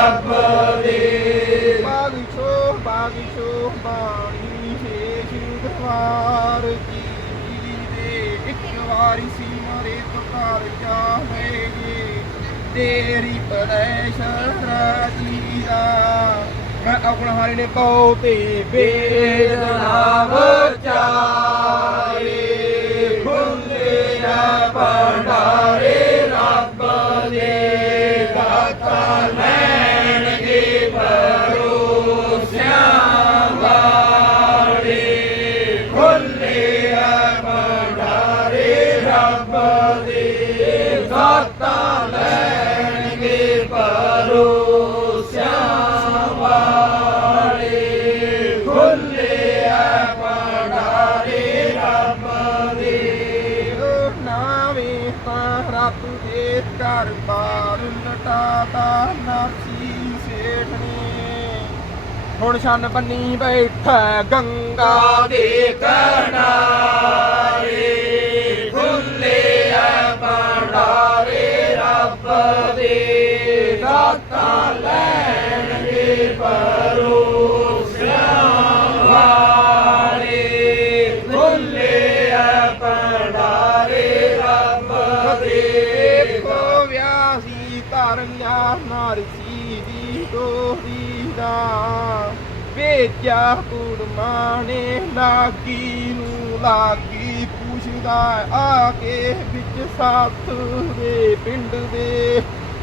ਰੱਬ ਦੇ ਬਾਗਿਸ਼ੋ ਬਾਗਿਸ਼ੋ ਬਾਣੀ ਹੈ ਸ਼ੁਦਵਾਰ ਜੀ ਦੇ। ਇੱਕ ਵਾਰੀ ਸੀ ਮਰੇ ਤੋਂ ਜਾਵੇਗੀ। ਤੇਰੀ ਪਰੈਸ਼ ਰਾਜੀ ਦਾ। ਮੈਂ ਆਪਣਾ ਹਾਰੇ ਨੇ ਬਹੁਤੇ ਬੇਦਨਾ ਵਿਚਾਰੇ ਹੁਣ ਛੰਨ ਬੰਨੀ ਬੈਠਾ ਗੰਗਾ ਦੇ ਕਿਨਾਰੇ, ਖੁੱਲੇ ਆ ਭੰਡਾਰੇ ਰੱਬ ਦੇ, ਦਾਤਾ ਲੈਣਗੇ ਪਰੋਸਿਆਂ ਵਾਲੇ, ਖੁੱਲੇ ਆ ਭੰਡਾਰੇ ਰੱਬ ਦੇ। ਕੋ ਵਿਆਸੀ ਧਰਮਿਆ ਨਰਸੀ ਦੀ ਦੋਹਰੀ ਦਾ ਵੇਚਿਆ ਕੁੜਮਾਣੇ ਲਾਗੀ ਨੂੰ ਲਾਗੀ ਪੁੱਛਦਾ ਆ ਕੇ ਵਿੱਚ ਸਾਥ ਦੇ ਪਿੰਡ ਦੇ।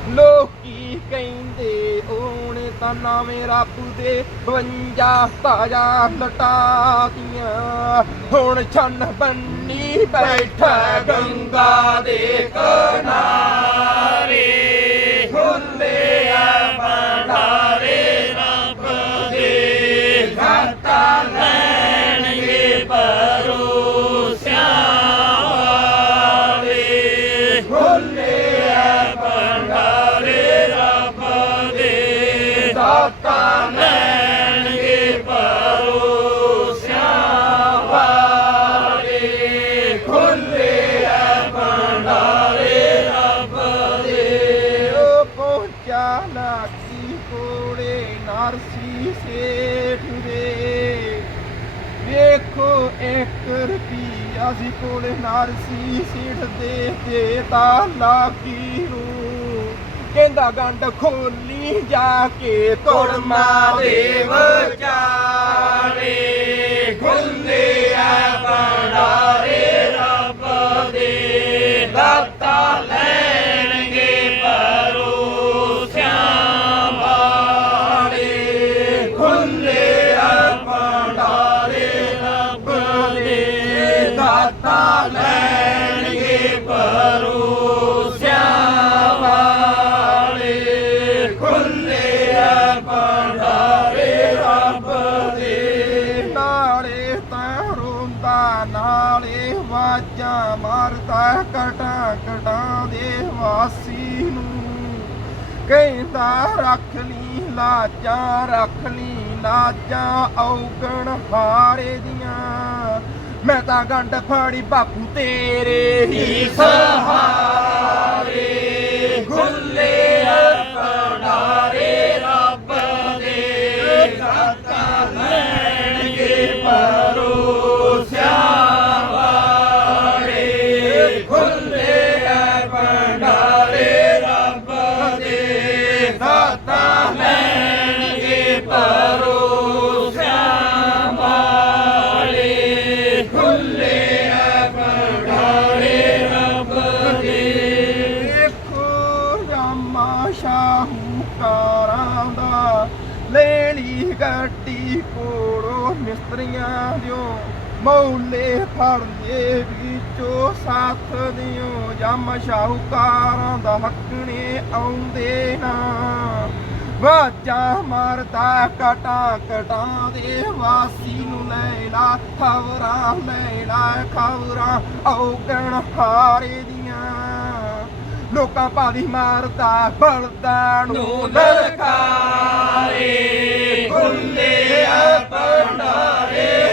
ਲੋਕੀ ਕਹਿੰਦੇ ਉਹਨੇ ਤਾਂ ਨਾਵੇਂ ਰੱਬ ਦੇ 52 ਤਾਜਾ ਲਟਾਤੀਆਂ। ਹੁਣ ਛੰਨ ਬੰਨੀ ਬੈਠਾ ਗੰਗਾ ਦੇ ਕਿਨਾਰੇ ਦੇ ਦਾਤਾ ਲੈਣਗੇ ਪਰੋਸਿਆਂ ਵਾਲੇ ਖੁੱਲੇ ਆ ਭੰਡਾਰੇ ਰੱਬ ਦੇ ਉਹ ਪਹੁੰਚਾ ਲਾਗੀ ਕੋੜੇ ਨਰਸੀ ਸੇਠ ਦੇ ਵੇਖੋ ਇੱਕ ਰੁਪਈਆ ਸੀ ਕੋਲੇ ਨਾਰਸੀ ਸਿੱਟ ਦੇ ਦੇਤਾ ਲਾਗੀ ਨੂੰ ਕਹਿੰਦਾ ਗੰਡ ਖੋਲੀ ਜਾ ਕੇ ਤੋੜਮਾ ਦੇ ਵਿਚਾਰੇ ਖੁੱਲੇ ਆ ਭੰਡਾਰੇ ਰੱਬ ਦੇ, ਦਾਤਾ ਲੈਣਗੇ ਵਾਜਾਂ ਮਾਰਦਾ ਕਟਾ ਕਟਾ ਦੇ ਵਾਸੀ ਨੂੰ। ਕਹਿੰਦਾ, ਰੱਖ ਲਈ ਲਾਜਾਂ ਰੱਖ ਲਈ ਲਾਜਾਂ ਔਗਣ ਹਾਰੇ ਦੀਆਂ। ਮੈਂ ਤਾਂ ਗੰਢ ਫੜੀ ਬਾਪੂ ਤੇਰੇ ਹੀ। ਸਹਾਰੇ ਖੁੱਲੇ ਪੜਾਰੇ ਮੌਲੇ ਫੜਦੇ ਵਿੱਚੋਂ ਸਾਥ ਦਿਓ, ਜਮ ਸ਼ਾਹੂਕਾਰਾਂ ਦਾ ਹੱਕ ਨੇ ਆਉਂਦੇ ਨਾ। ਵਾਜਾ ਮਾਰਦਾ, ਕਟਾ ਕਟਾ ਦੇ ਵਾਸੀ ਨੂੰ ਲੈਣਾ ਖਬਰਾਂ ਲੈਣਾ ਖਬਰਾਂ, ਔਗਣ ਹਾਰੇ ਦੀਆਂ। ਲੋਕਾਂ ਭਾਦੀ ਮਾਰਦਾ, ਬਲਦਾਂ ਨੂੰ ਲਲਕਾਰੇ ਖੁੱਲੇ ਆ ਭੰਡਾਰੇ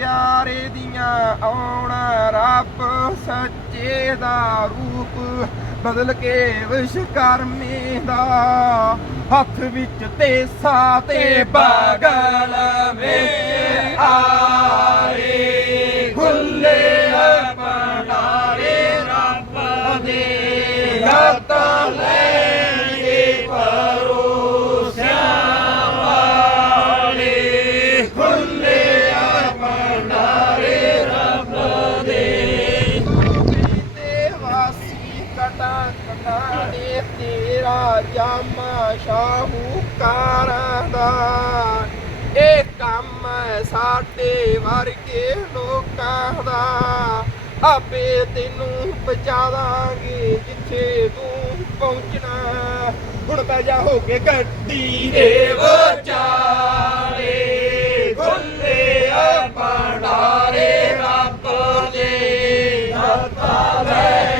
ਦਾਤਾ ਲੈਣਗੇ ਪਰੋਸਿਆਂ ਵਾਲੇ ਖੁੱਲੇ ਆ ਆਉਣਾ ਰੱਬ ਸੱਚੇ ਦਾ ਰੂਪ ਬਦਲ ਕੇ ਵਿਸ਼ਕਰਮੇ ਦਾ ਹੱਥ ਵਿੱਚ ਤੇਸਾ ਤੇ ਬਗਲ ਵਿੱਚ ਆਰੇ ਖੁੱਲੇ ਪਣਾਰੇ ਰੱਬ ਦੇ ਇਹ ਕੰਮ ਸਾਡੇ ਵਰਗੇ ਲੋਕਾਂ ਦਾ। ਆਪੇ ਤੈਨੂੰ ਪਹੁੰਚਾ ਦਾਂਗੇ ਜਿੱਥੇ ਤੂੰ ਪਹੁੰਚਣਾ। ਹੁਣ ਪੈ ਜਾ ਹੋ ਕੇ ਗੱਡੀ ਦੇ ਵਿਚਾਲੇ। ਖੁੱਲੇ ਪਣਾਰੇ ਰੱਬ ਦੇ ਹੱਥਾਂ ਲੈਣਗੇ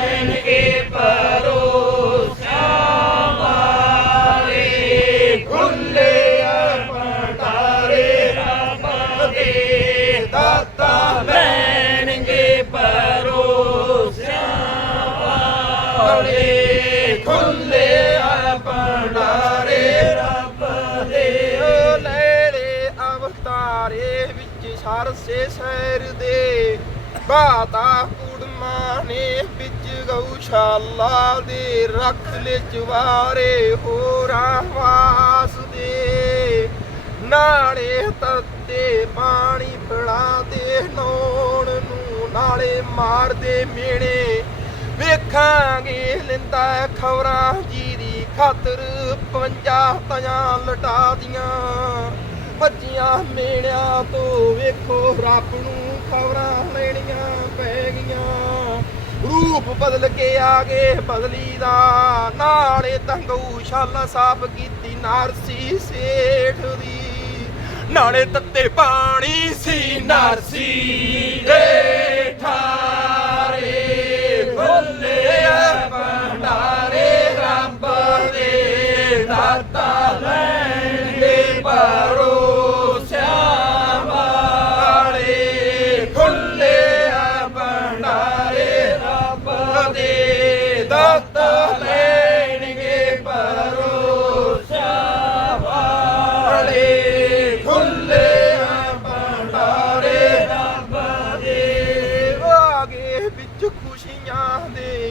ਅਵਤਾਰੇ ਵਿੱਚ ਸਰਸੇ ਸੈਰ ਦੇ। ਬਾਤਾ ਕੁੜਮਾ ਨੇ ਵਿੱਚ ਗਊਸ਼ਾਲਾ ਦੇ। ਰੱਖ ਲੈ ਚਵਾਰੇ ਹੋਰਾਂ ਵਾਸ ਦੇ। ਨਾਲੇ ਤੱਤੇ ਪਾਣੀ ਫੜਾ ਦੇ ਨੌਣ ਨੂੰ ਨਾਲੇ ਮਾਰਦੇ ਮੇਣੇ। ਵੇਖਾਂਗੇ ਲਿੰਦਾ ਖਬਰਾਂ ਜੀ ਦੀ ਖਾਤਰ 55 ਤਜਾਂ ਲਟਾ ਦੀਆਂ। ਭੱਜੀਆਂ ਮੇੜਿਆਂ ਤੋਂ ਵੇਖੋ ਰੱਬ ਨੂੰ ਖਬਰਾਂ ਲੈਣੀਆਂ ਪੈ ਗਈਆਂ। ਰੂਪ ਬਦਲ ਕੇ ਆ ਗਏ ਬਦਲੀ ਦਾ, ਨਾਲੇ ਤੰਗੂ ਛਾਲਾ ਸਾਫ਼ ਕੀਤੀ ਨਾਰਸੀ ਸੇਠ ਦੀ। ਨਾਲੇ ਤੱਤੇ ਪਾਣੀ ਸੀ ਨਾਰਸੀ ਦੇ ਠਾਰੇ, ਖੁੱਲੇ ਭੰਡਾਰੇ ਰੱਬ ਦੇ ਦਾਤਾ ਲੈਣਗੇ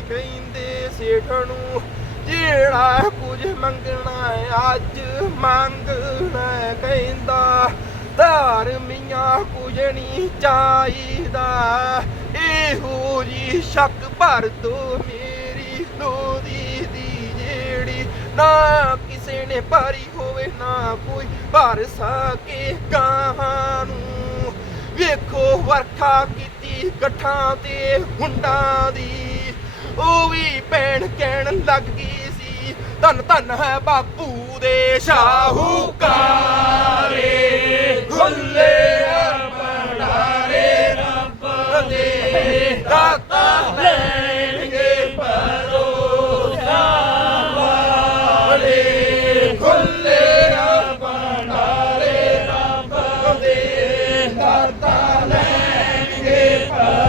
ਕਹਿੰਦੇ ਸੇਠ ਨੂੰ ਜਿਹੜਾ ਕੁਝ ਮੰਗਣਾ ਅੱਜ ਮੰਗਣਾ ਕਹਿੰਦਾ ਧਾਰਮੀਆਂ ਕੁਝ ਨਹੀਂ ਚਾਹੀਦਾ। ਇਹੋ ਜੀ ਸ਼ੱਕ ਭਰ ਦੋ ਮੇਰੀ ਲੋਦੀ ਦੀ ਜਿਹੜੀ। ਨਾ ਕਿਸੇ ਨੇ ਭਾਰੀ ਹੋਵੇ, ਨਾ ਕੋਈ ਭਰ ਸਕੇ ਗਾਹਾਂ ਨੂੰ। ਵੇਖੋ ਵਰਖਾ ਕੀਤੀ ਗੱਠਾਂ ਤੇ ਹੁੰਡਾਂ ਦੀ। ਉਹ ਵੀ ਭੈਣ ਕਹਿਣ ਲੱਗ ਗਈ ਸੀ ਧੰਨ ਧੰਨ ਹੈ ਬਾਪੂ ਦੇ ਸ਼ਾਹੂਕਾਰੇ, ਖੁੱਲੇ ਭੰਡਾਰੇ ਰੱਬ ਦੇ। ਦਾਤਾ ਲੈਣਗੇ ਪਰੋਸਿਆਂ ਵਾਲੇ ਖੁੱਲੇ ਭੰਡਾਰੇ ਰੱਬ ਦੇ। ਦਾਤਾ ਲੈਣਗੇ ਪਰੋਸਿਆਂ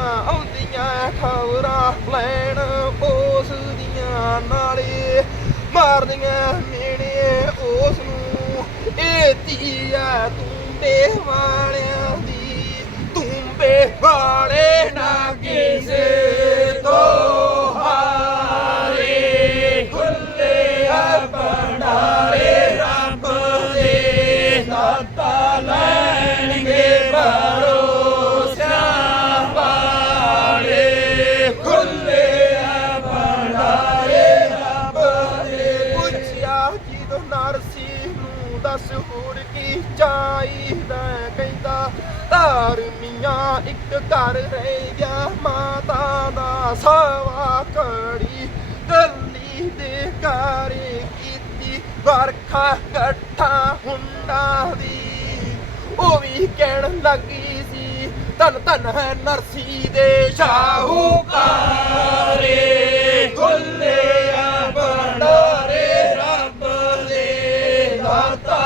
ਆਉਂਦੀਆਂ ਖਬਰਾਂ ਲੈਣ, ਉਸ ਦੀਆਂ ਨਾਲੇ ਮਾਰਦੀਆਂ ਮੇਣੇ ਉਸ ਨੂੰ ਇਹ ਧੀਆ ਤੁੰਬੇ ਵਾਲਿਆਂ ਦੀ, ਤੁੰਬੇ ਵਾਲੇ ਨਾ ਕਿਸੇ ਤੋਂ। ਕਹਿੰਦਾ ਧਾਰਮੀਆਂ ਇੱਕ ਘਰ ਰਹਿ ਗਿਆ, ਮਾਤਾ ਦਾ ਸਵਾ ਕੜੀ ਗੱਲੀ ਦੇ ਘਰੇ ਕੀਤੀ ਵਰਖਾ ਇਕੱਠਾ ਹੁੰਦਾ ਦੀ। ਉਹ ਵੀ ਕਹਿਣ ਲੱਗੀ ਸੀ, ਧੰਨ ਧੰਨ ਹੈ ਨਰਸੀ ਦੇ ਸ਼ਾਹੂਕਾਰੇ ਖੁੱਲੇ ਆ ਭੰਡਾਰੇ ਰੱਬ ਦੇ, ਦਾਤਾ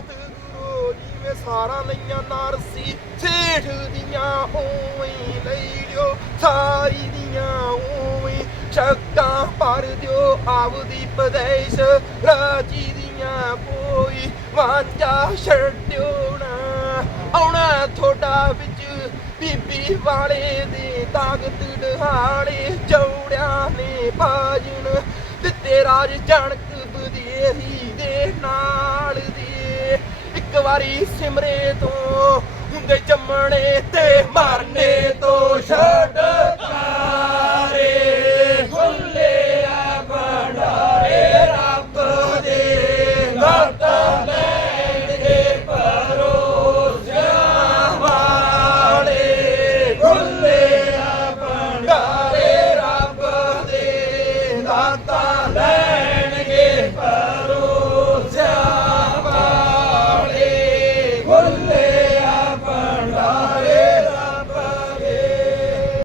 ਧਰਮੀ ਜੀ ਗੁਰੂ ਸਾਰਾ ਲਈਆਂ ਨਾਰਸੀ ਸੇਠ ਦੀਆਂ ਉਵੇਂ ਲਈ ਲਿਓ ਸਾਰੀ ਦੀਆਂ ਉਵੇਂ ਚੱਕਾਂ ਭਰ ਦਿਓ ਆਪਦੀ ਪਦੇਸ਼ ਰਾਜੀ ਦੀਆਂ ਕੋਈ ਵਾਂਝਾ ਛੱਡਿਓ ਨਾ, ਆਉਣਾ ਥੋੜਾ ਵਿੱਚ। ਬੀਬੀ ਵਾਲੇ ਦੇ ਤਾਕਤ ਡਹਾਣੇ ਚੌੜਿਆਂ ਨੇ ਬਾਜਣ ਦਿੱਤੇ ਰਾਜ ਜਣਕ ਬਦੇਹੀ ਦੇ ਨਾਲ ਇੱਕ ਵਾਰੀ ਸਿਮਰੇ ਤੋਂ ਹੁੰਦੇ ਜੰਮਣੇ ਤੇ ਮਰਨੇ ਤੋਂ ਛੱਡ ਕਾ